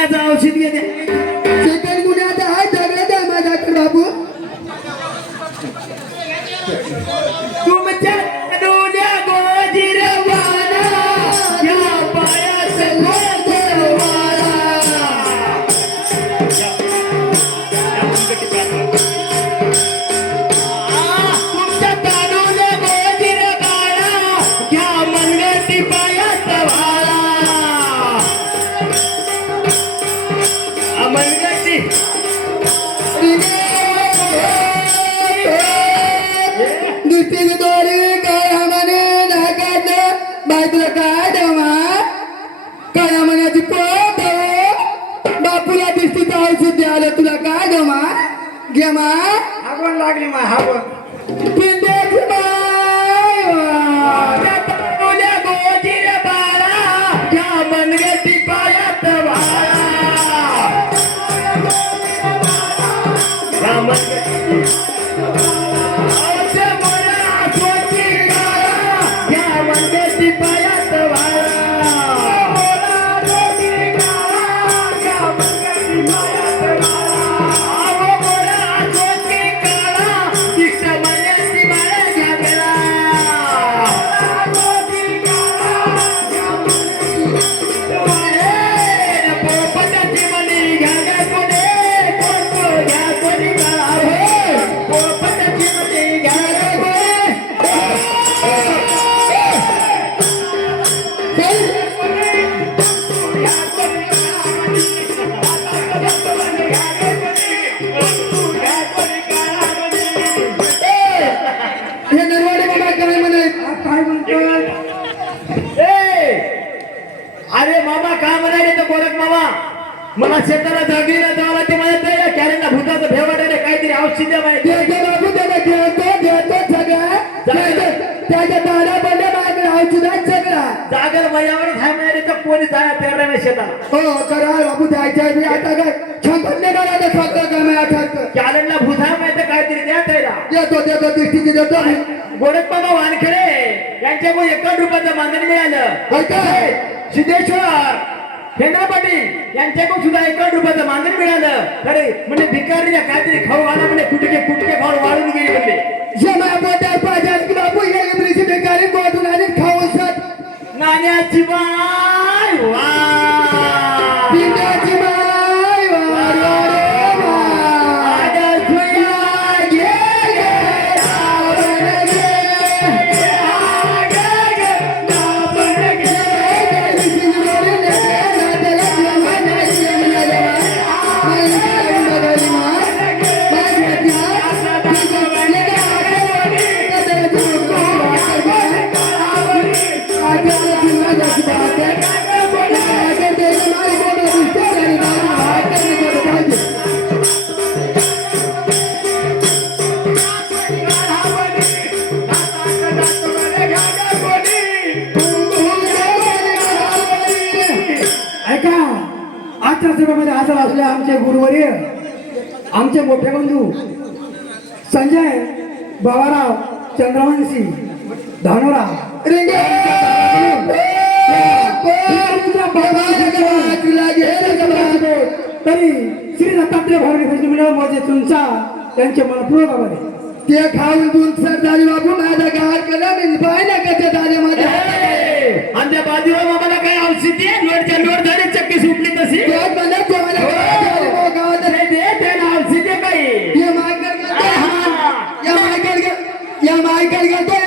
Ne daha yine. काय देवा. काय म्हणायची पोट बापूला दिसतीचं औषध द्यायला तुला काय देवा घे मा हागवण लागली मा हागवण. पिंड्याची मला शेताला जागीला जावं ते म्हणत नाही कॅरेला भूताचं भेवाड्याने काहीतरी औषध माहिती त्याच्या माझ्याकडे औषधात सगळा. जागर तर कोणी नाही शेताला. हो करा बाबू द्यायच्या मी आता काय नाही कॅलेंडला माहिती काहीतरी द्या त्याला. देतो देतो दृष्टीची देतो. मी गोरख मामा वानखेडे यांच्याकडून एकावन्न रुपयाचं मानधन मिळालं. होय सिद्धेश्वर फेंडापाटी यांच्याकडून सुद्धा एकावन्न रुपयाचं मानधन मिळालं. अरे म्हणजे भिकारीला काहीतरी खाऊ घाला म्हणजे कुटके कुटके खाऊन वाळून गेली म्हणजे जमा पोटात पाहिजे की बाबू हे इब्रिशी बेकारी गोदून आणि सट नाण्याची बाय वा ऐका आजच्या सभेमध्ये हजर असले आमचे गुरुवर्य आमचे मोठे बंधू संजय बाबाराव चंद्रवंशी धानोरा तरी श्री दत्तात्रय भरणे मंडळ म्हणजे तुमचा त्यांचे मनपूर्वक आभार. आहे ते खाऊन दून सर झाली बाबू माझ्या गावात केलं मी पाहिलं का ते झाले माझ्या आणि त्या बाजूला आम्हाला काय औषधी लोडच्या लोड झाली चक्की सुटली तशी? ते मला गावात गावात? नाही दे त्याला औषधी काही. या गेलतो या मायकल गेल या मायकल गेलतो